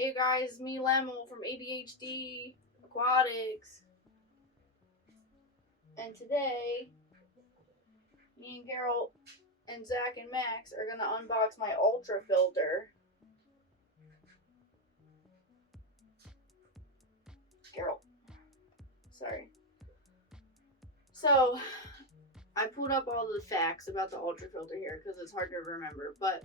Hey guys, me Lemel from ADHD Aquatics. And today, me and Carol and Zach and Max are gonna unbox my Ultrafilter. Carol. Sorry. So, I pulled up all the facts about the Ultrafilter here because it's hard to remember, but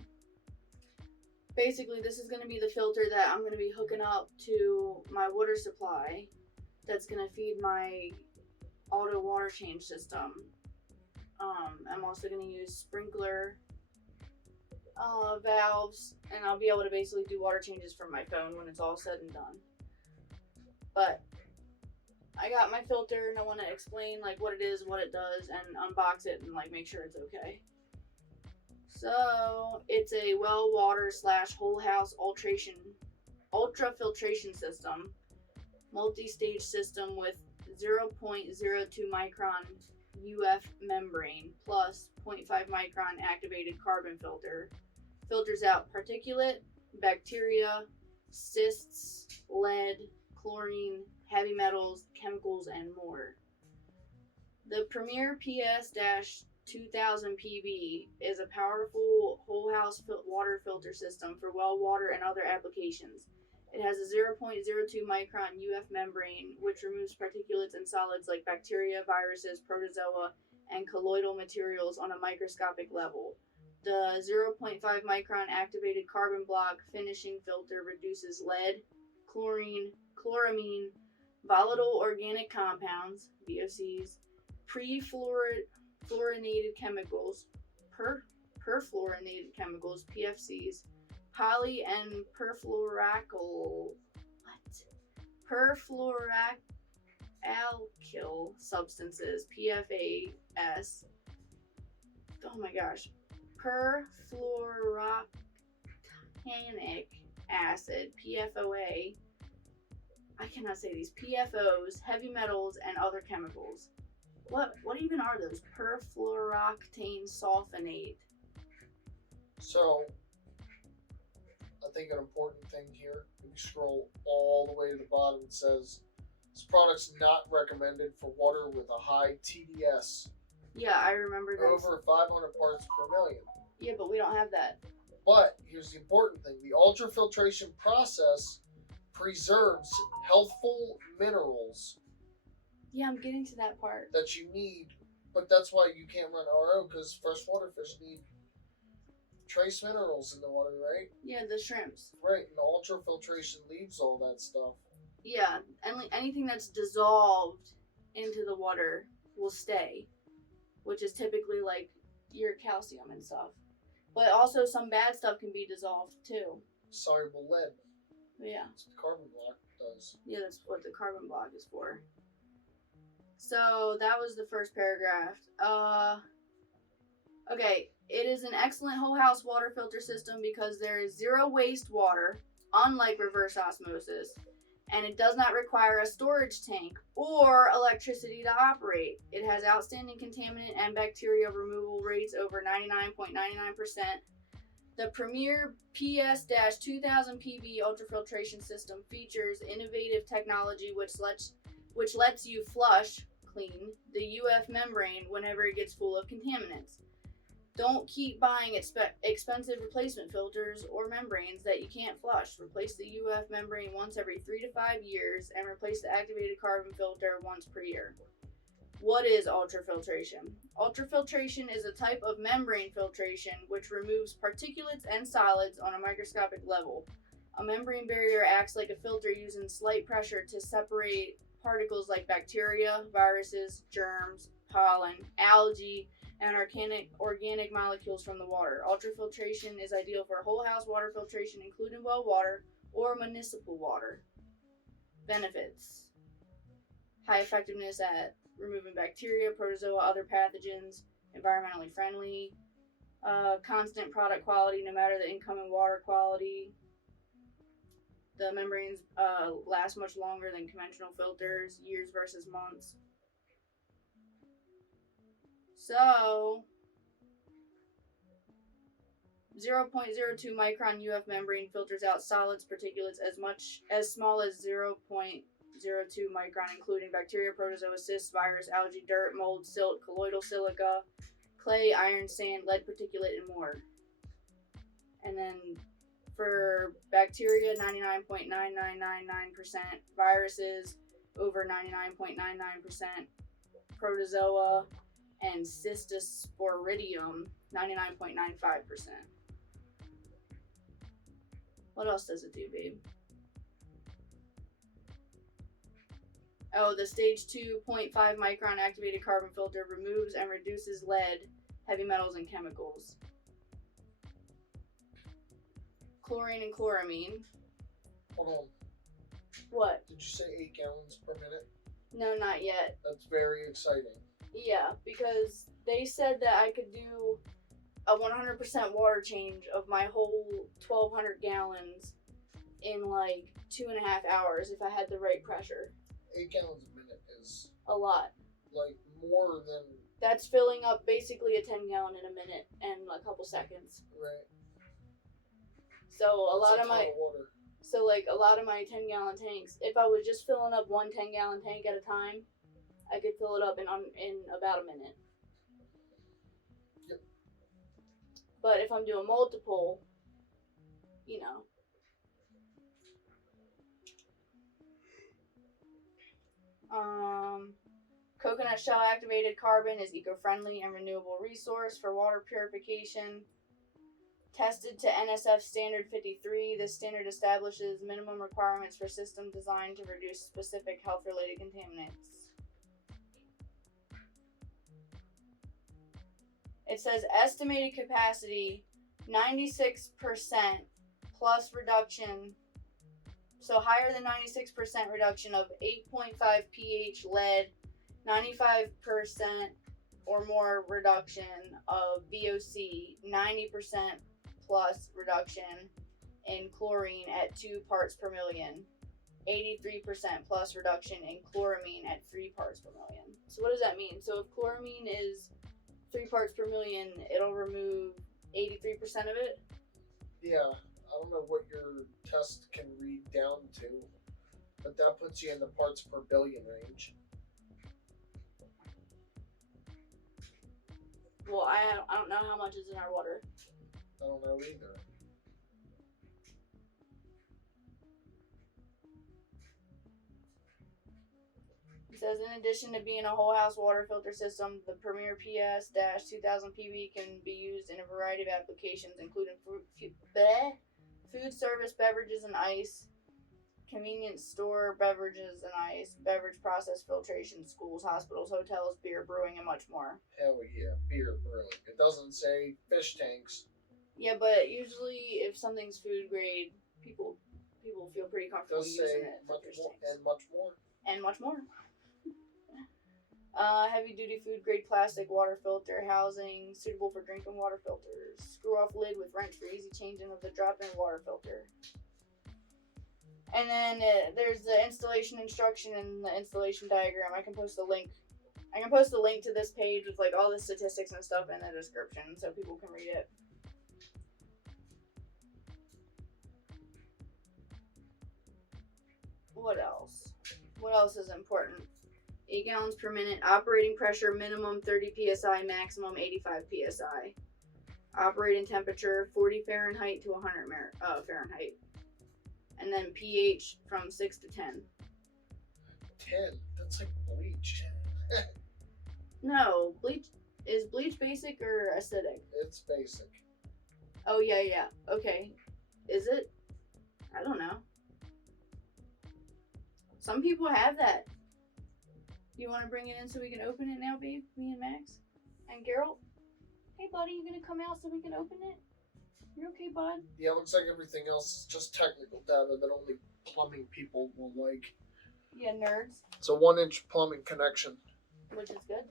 basically this is going to be the filter that I'm going to be hooking up to my water supply that's going to feed my auto water change system. I'm also going to use sprinkler valves, and I'll be able to basically do water changes from my phone when it's all said and done. But I got my filter and I want to explain like what it is, what it does, and unbox it and like make sure it's okay. So it's a well water / whole house ultrafiltration system, multi-stage system with 0.02 micron UF membrane plus 0.5 micron activated carbon filter. Filters out particulate, bacteria, cysts, lead, chlorine, heavy metals, chemicals, and more. The Premier PS-2000 PB is a powerful whole house water filter system for well water and other applications. It has a 0.02 micron UF membrane, which removes particulates and solids like bacteria, viruses, protozoa, and colloidal materials on a microscopic level. The 0.5 micron activated carbon block finishing filter reduces lead, chlorine, chloramine, volatile organic compounds, VOCs, perfluorinated chemicals, perfluorinated chemicals, PFCs, poly and perfluoroalkyl substances, PFAS. Oh my gosh, perfluoroctanic acid, PFOA. I cannot say these. PFOs, heavy metals, and other chemicals. What even are those? Perfluoroctane sulfonate. So, I think an important thing here, if you scroll all the way to the bottom, it says, this product's not recommended for water with a high TDS. Yeah, I remember that. Over 500 parts per million. Yeah, but we don't have that. But here's the important thing. The ultrafiltration process preserves healthful minerals. Yeah, I'm getting to that part. That you need, but that's why you can't run RO, because freshwater fish need trace minerals in the water, right? Yeah, the shrimps. Right, and the ultrafiltration leaves all that stuff. Yeah, and anything that's dissolved into the water will stay, which is typically like your calcium and stuff. But also some bad stuff can be dissolved too. Soluble lead. Yeah. That's what the carbon block does. Yeah, that's what the carbon block is for. So that was the first paragraph. Okay, it is an excellent whole house water filter system because there is zero wastewater, unlike reverse osmosis, and it does not require a storage tank or electricity to operate. It has outstanding contaminant and bacteria removal rates over 99.99%. The Premier PS-2000 PB ultrafiltration system features innovative technology which lets you clean the UF membrane whenever it gets full of contaminants. Don't keep buying expensive replacement filters or membranes that you can't flush. Replace the UF membrane once every 3 to 5 years and replace the activated carbon filter once per year. What is ultrafiltration? Ultrafiltration is a type of membrane filtration which removes particulates and solids on a microscopic level. A membrane barrier acts like a filter using slight pressure to separate particles like bacteria, viruses, germs, pollen, algae, and organic molecules from the water. Ultrafiltration is ideal for whole house water filtration, including well water or municipal water. Benefits: high effectiveness at removing bacteria, protozoa, other pathogens, environmentally friendly, constant product quality no matter the incoming water quality. The membranes last much longer than conventional filters, years versus months. So, 0.02 micron UF membrane filters out solids, particulates as small as 0.02 micron, including bacteria, protozoa, cysts, virus, algae, dirt, mold, silt, colloidal silica, clay, iron, sand, lead particulate, and more. And then for bacteria, 99.9999%, viruses, over 99.99%, protozoa, and cystosporidium, 99.95%. What else does it do, babe? Oh, the stage 2.5 micron activated carbon filter removes and reduces lead, heavy metals, and chemicals. Chlorine and chloramine. Hold on. What? Did you say 8 gallons per minute? No, not yet. That's very exciting. Yeah, because they said that I could do a 100% water change of my whole 1,200 gallons in like 2.5 hours if I had the right pressure. 8 gallons a minute is A lot. like more than That's filling up basically a 10 gallon in a minute and a couple seconds. right. So a lot That's of my water. So like a lot of my 10 gallon tanks, if I was just filling up one 10 gallon tank at a time, I could fill it up in about a minute. Yep. But if I'm doing multiple, you know. Coconut shell activated carbon is eco-friendly and renewable resource for water purification. Tested to NSF Standard 53, this standard establishes minimum requirements for systems designed to reduce specific health-related contaminants. It says estimated capacity 96% plus reduction, so higher than 96% reduction of 8.5 pH lead, 95% or more reduction of VOC, 90% plus reduction in chlorine at 2 parts per million, 83% plus reduction in chloramine at 3 parts per million. So what does that mean? So if chloramine is 3 parts per million, it'll remove 83% of it? Yeah, I don't know what your test can read down to, but that puts you in the parts per billion range. Well, I don't know how much is in our water. I don't know either. It says, in addition to being a whole house water filter system, the Premier PS-2000 PB can be used in a variety of applications, including food service, beverages and ice, convenience store beverages and ice, beverage process filtration, schools, hospitals, hotels, beer, brewing, and much more. Hell yeah, beer brewing. It doesn't say fish tanks. Yeah, but usually if something's food grade, people feel pretty It comfortable does using say it for much fish more tanks. and much more. And much more. Heavy duty food grade plastic water filter housing suitable for drinking water filters. Screw off lid with wrench for easy changing of the drop in water filter. And then there's the installation instruction and the installation diagram. I can post a link to this page with like all the statistics and stuff in the description so people can read it. What else? What else is important? 8 gallons per minute. Operating pressure minimum 30 psi, maximum 85 psi. Operating temperature 40 Fahrenheit to 100 Fahrenheit. And then pH from 6 to 10. 10? That's like bleach. No, bleach is bleach basic or acidic? It's basic. Oh yeah. Okay. Is it? I don't know. Some people have that. You want to bring it in so we can open it now, babe? Me and Max? And Geralt? Hey, buddy, you gonna come out so we can open it? You okay, bud? Yeah, it looks like everything else is just technical data that only plumbing people will like. Yeah, nerds. It's a 1-inch plumbing connection. Which is good.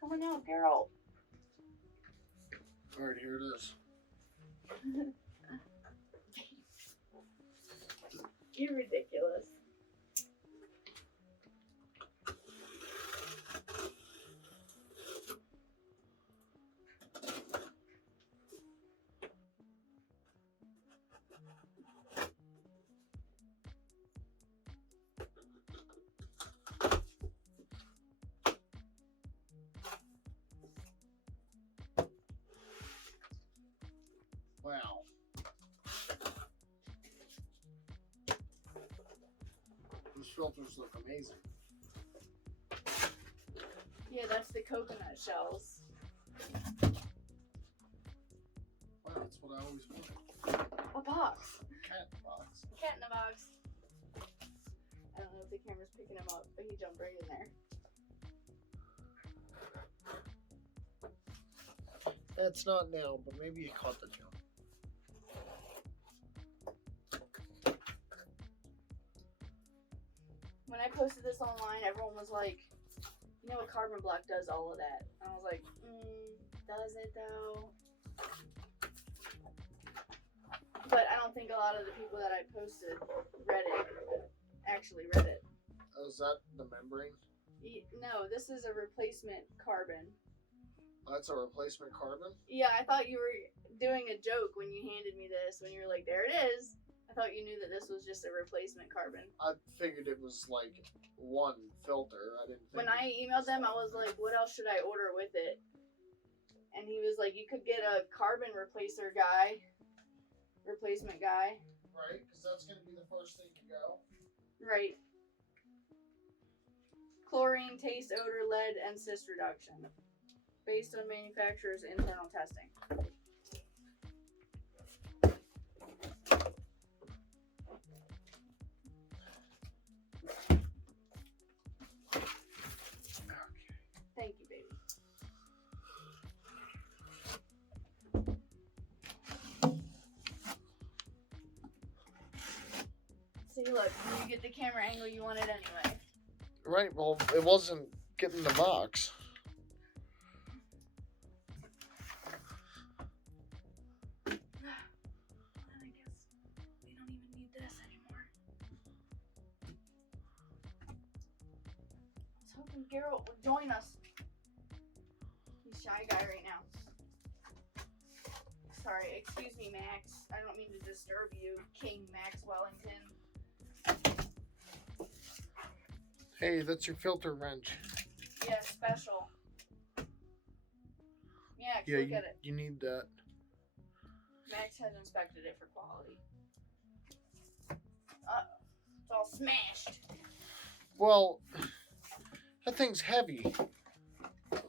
Come on out, Geralt. Alright, here it is. You're ridiculous. filters look amazing. Yeah, that's the coconut shells. Wow, that's what I always wanted. A box. Cat box. Cat in a box. I don't know if the camera's picking him up, but he jumped right in there. That's not now, but maybe you caught the jump. When I posted this online, everyone was like, you know, a carbon block does all of that. And I was like, does it though? But I don't think a lot of the people that I posted actually read it. Oh, is that the membrane? No, this is a replacement carbon. That's a replacement carbon? Yeah, I thought you were doing a joke when you handed me this, when you were like, there it is. I thought you knew that this was just a replacement carbon. I figured it was like one filter. I didn't think. When I emailed them, I was like, what else should I order with it? And he was like, you could get a carbon replacement guy. Right, because that's going to be the first thing to go. Right. Chlorine, taste, odor, lead, and cyst reduction. Based on manufacturer's internal testing. Thank you, baby. See, look, you get the camera angle you wanted anyway. Right, well, it wasn't getting the box. I guess we don't even need this anymore. I was hoping Geralt would join us. He's shy guy right now. Sorry, excuse me, Max. I don't mean to disturb you, King Max Wellington. Hey, that's your filter wrench. Yeah, special. Max, Yeah, look at it. you need that. Max has inspected it for quality. It's all smashed. Well, that thing's heavy. No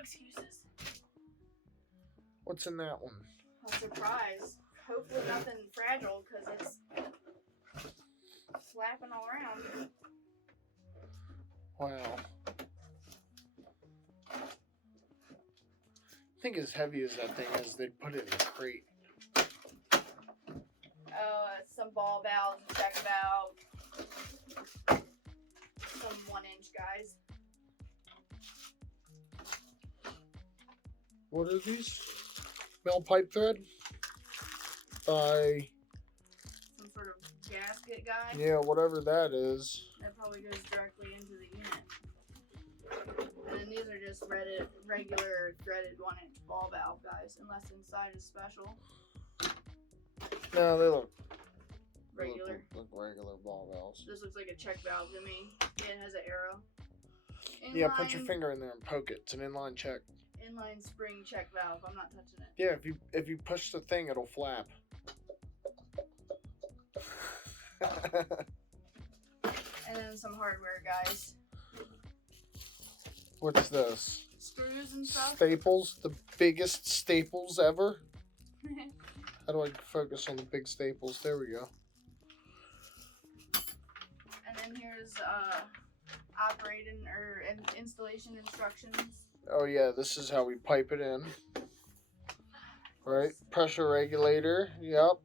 excuses. What's in that one? A surprise. Hopefully nothing fragile, because it's slapping all around. Wow. I think as heavy as that thing is, they'd put it in a crate. Some ball valves, check valve. Some 1-inch guys. What are these? Male pipe thread? By... Some sort of gasket guy. Yeah, whatever that is. That probably goes directly into the unit. And then these are just regular threaded 1-inch ball valve guys, unless inside is special. No, they look Regular. Look regular ball valves. This looks like a check valve to me. Yeah, it has an arrow. Yeah, put your finger in there and poke it. It's an inline check. Inline spring check valve. I'm not touching it. Yeah, if you push the thing, it'll flap. And then some hardware guys. What's this? Screws and stuff. Staples, the biggest staples ever. How do I focus on the big staples? There we go. And then here's operating or installation instructions. Oh yeah, this is how we pipe it in. Right, pressure regulator. Yep.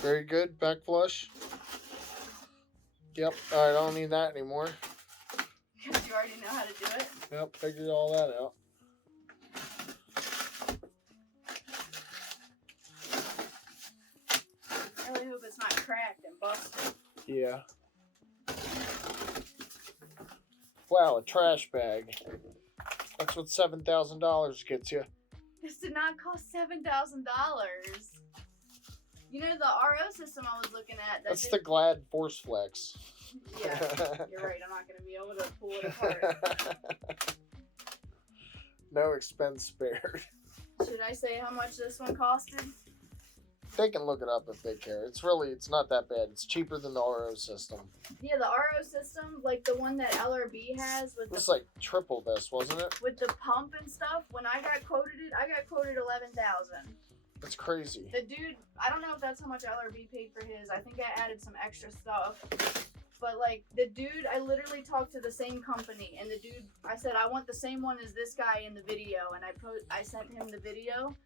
Very good. Back flush. Yep. All right, I don't need that anymore. Because you already know how to do it. Yep, figured all that out. I really hope it's not cracked and busted. Yeah. Wow, a trash bag. That's what $7,000 gets you. This did not cost $7,000. You know the RO system I was looking at. That's the Glad Force Flex. Yeah, you're right. I'm not going to be able to pull it apart. No expense spared. Should I say how much this one costed? they can look it up if they care. It's not that bad. It's cheaper than the RO system. Yeah, the RO system, like the one that LRB has with It was the like triple this, wasn't it? with the pump and stuff. When I got quoted 11,000. It's crazy. The dude, I don't know if that's how much LRB paid for his. I think I added some extra stuff. But like the dude, I literally talked to the same company, and the dude, I said I want the same one as this guy in the video, and I sent him the video,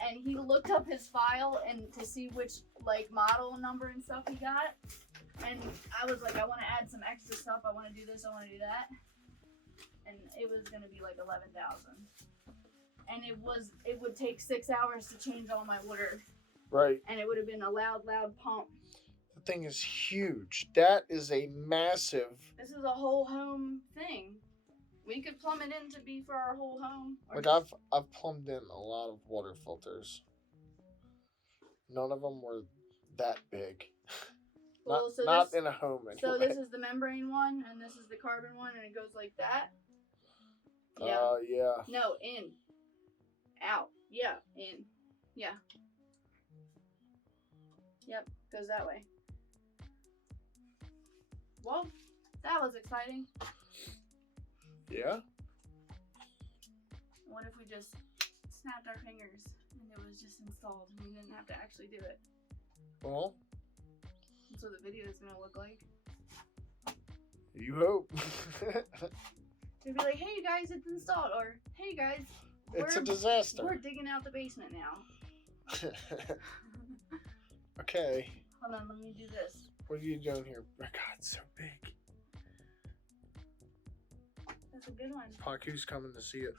and he looked up his file and to see which like model number and stuff he got, and I was like, I want to add some extra stuff. I want to do this. I want to do that, and it was gonna be like 11,000, and it would take 6 hours to change all my water, Right. and it would have been a loud pump. The thing is huge. That is a massive. This is a whole home thing. We could plumb it in to be for our whole home. Like I've plumbed in a lot of water filters. None of them were that big. Well, not in a home anyway. So this is the membrane one, and this is the carbon one, and it goes like that. Yeah. Yeah. No, in. Out. Yeah, in. Yeah. Yep, goes that way. Well, that was exciting. Yeah. What if we just snapped our fingers and it was just installed and we didn't have to actually do it? Well, that's what the video is gonna look like. You hope. They'd be like, hey you guys, it's installed, or hey guys, it's a disaster. We're digging out the basement now. Okay. Hold on, let me do this. What are you doing here? Oh God, it's so big. That's a good one. Paku's coming to see it.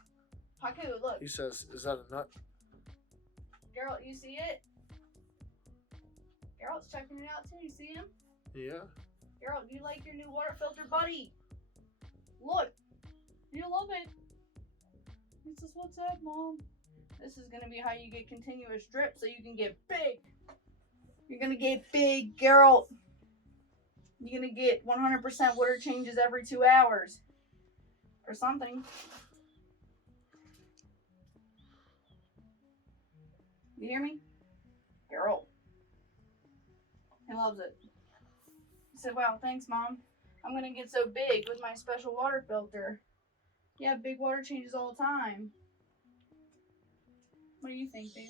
Paku, look. He says, is that a nut? Geralt, you see it? Geralt's checking it out too. You see him? Yeah. Geralt, do you like your new water filter, buddy? Look. You love it. He says, what's up, Mom? This is going to be how you get continuous drip so you can get big. You're going to get big, Geralt. You're going to get 100% water changes every 2 hours. Or something. You hear me? Geralt. He loves it. He said, wow, thanks, Mom. I'm going to get so big with my special water filter. Yeah, big water changes all the time. What do you think, babe?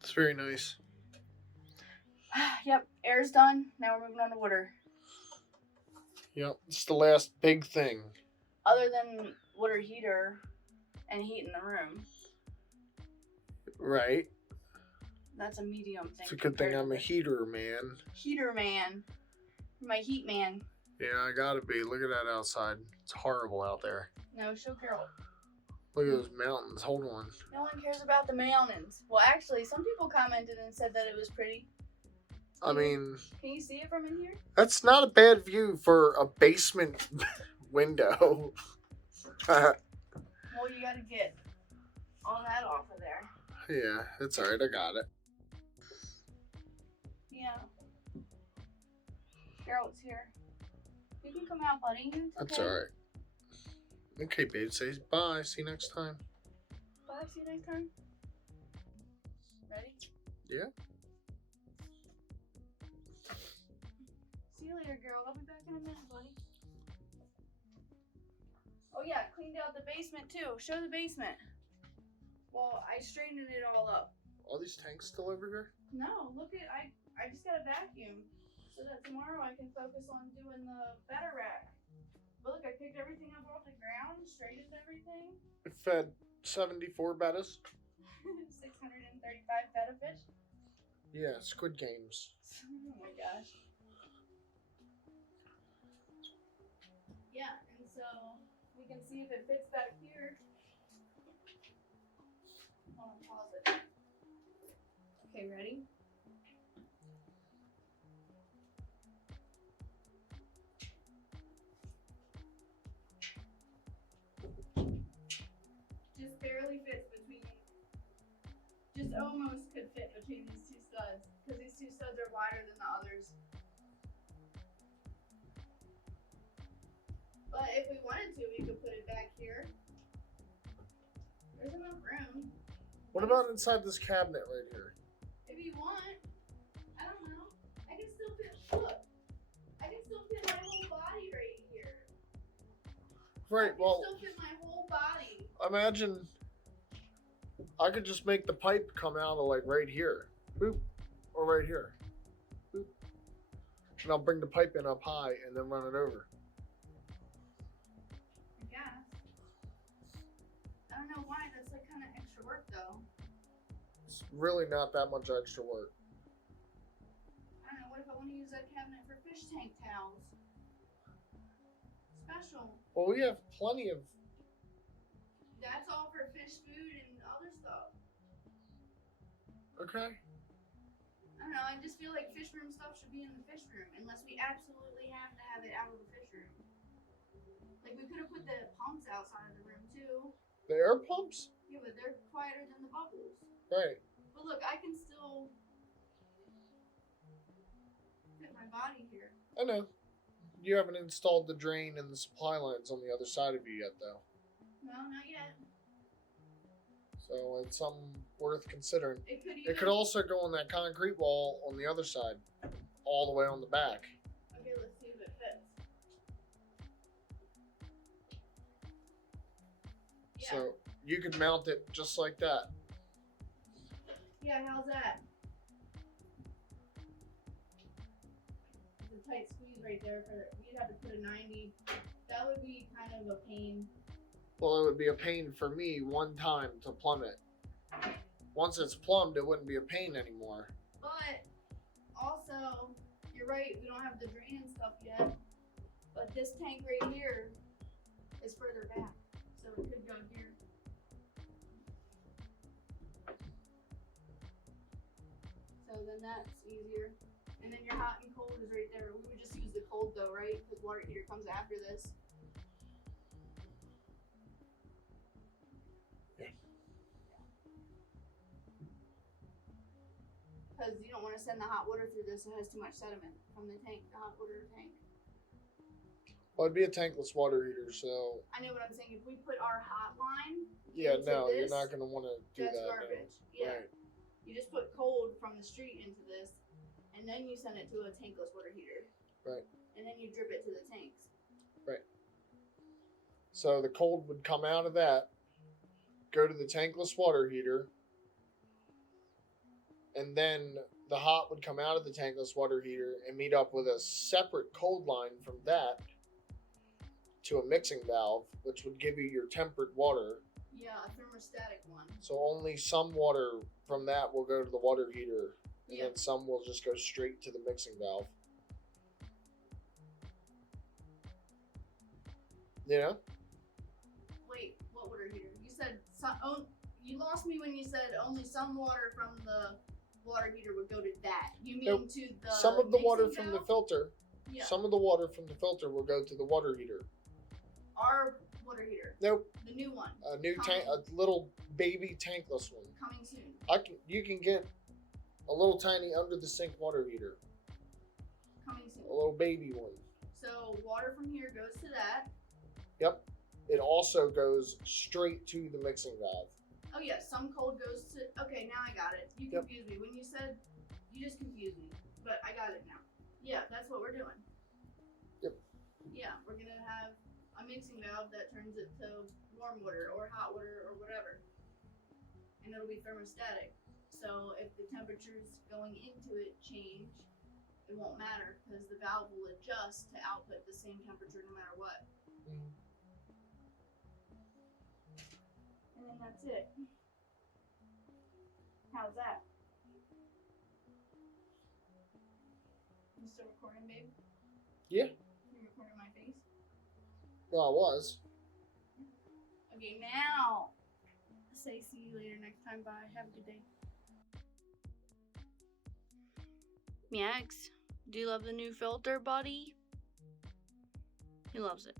It's very nice. Yep, air's done. Now we're moving on to water. Yep, it's the last big thing. Other than water heater and heat in the room. Right. That's a medium thing. It's a good thing I'm a heater man. Heater man. My heat man. Yeah, I gotta be. Look at that outside. It's horrible out there. No, show Carol. Look at those mountains. Hold on. No one cares about the mountains. Well, actually, some people commented and said that it was pretty. I mean... Can you see it from in here? That's not a bad view for a basement window. Well, you gotta get all that off of there. Yeah, it's alright. I got it. Yeah. Geralt's here. You can come out, buddy. It's okay. That's alright. Okay, babe. Say bye. See you next time. Bye. See you next time. Ready? Yeah. See you later, girl. I'll be back in a minute, buddy. Oh yeah, cleaned out the basement too. Show the basement. Well, I straightened it all up. All these tanks still over here? No, look at I just got a vacuum so that tomorrow I can focus on doing the better rack. But look, I picked everything up off the ground, straightened everything. It fed 74 bettas. 635 betta fish. Yeah, Squid Games. Oh my gosh. Yeah, and so we can see if it fits back here. Hold on, pause it. Okay, ready? Just barely fits between, just almost could fit between these two studs, because these two studs are wider than the others. But if we wanted to, we could put it back here. There's enough room. What about inside this cabinet right here? Maybe if you want. I don't know. I can still fit. Look, I can still fit my whole body right here. Right. I can Well, still fit my whole body. imagine I could just make the pipe come out of like right here, boop, or right here, boop, and I'll bring the pipe in up high and then run it over. I guess. I don't know why. That's like kind of extra work though. It's really not that much extra work. I don't know. What if I want to use that cabinet for fish tank towels? Special. Well, we have plenty of. That's all for fish food and other stuff. Okay. I don't know. I just feel like fish room stuff should be in the fish room unless we absolutely have to have it out of the fish room. Like we could have put the pumps outside of the room too. The air pumps? Yeah, but they're quieter than the bubbles. Right. But look, I can still fit my body here. I know. You haven't installed the drain and the supply lines on the other side of you yet, though. No, not yet. So it's something worth considering. It could also go on that concrete wall on the other side, all the way on the back. Okay, let's see if it fits. Yeah. So you could mount it just like that. Yeah, how's that? It's a tight squeeze right there. You'd have to put a 90. That would be kind of a pain. Well, it would be a pain for me one time to plumb it. Once it's plumbed, it wouldn't be a pain anymore. But also, you're right, we don't have the drain and stuff yet. But this tank right here is further back. So it could go here. So then that's easier. And then your hot and cold is right there. We would just use the cold though, right? Because water heater comes after this. Because you don't want to send the hot water through this. It has too much sediment from the tank, the hot water tank. Well, it'd be a tankless water heater, so. I know what I'm saying. If we put our hot line, Yeah, into no, this, you're not going to want to do that's that. garbage. No. Yeah. Right. You just put cold from the street into this, and then you send it to a tankless water heater. Right. And then you drip it to the tanks. Right. So the cold would come out of that, go to the tankless water heater, and then the hot would come out of the tankless water heater and meet up with a separate cold line from that to a mixing valve, which would give you your tempered water. Yeah, a thermostatic one. So only some water from that will go to the water heater, and Yeah. then some will just go straight to the mixing valve. Yeah? Wait, what water heater? You said you lost me when you said only some water from the water heater would go to that. You mean Nope. to the Some of the water mixing from the valve? filter, Yeah. some of the water from the filter will go to the water heater. Our water heater. Nope. The new one. A new tank, a little baby tankless one. Coming soon. You can get a little tiny under the sink water heater, Coming soon. a little baby one. So water from here goes to that. Yep. It also goes straight to the mixing valve. Oh yeah, some cold goes to. Okay, now I got it. You Yep. confused me when you said. You just confused me, but I got it now. Yeah, that's what we're doing. Yep. Yeah, we're gonna have a mixing valve that turns it to warm water or hot water or whatever, and it'll be thermostatic. So if the temperatures going into it change, it won't matter because the valve will adjust to output the same temperature no matter what. And then that's it. How's that? You still recording, babe? Yeah. You recording my face? Well, I was. Okay, now say see you later next time. Bye. Have a good day. Meows, do you love the new filter, buddy? He loves it.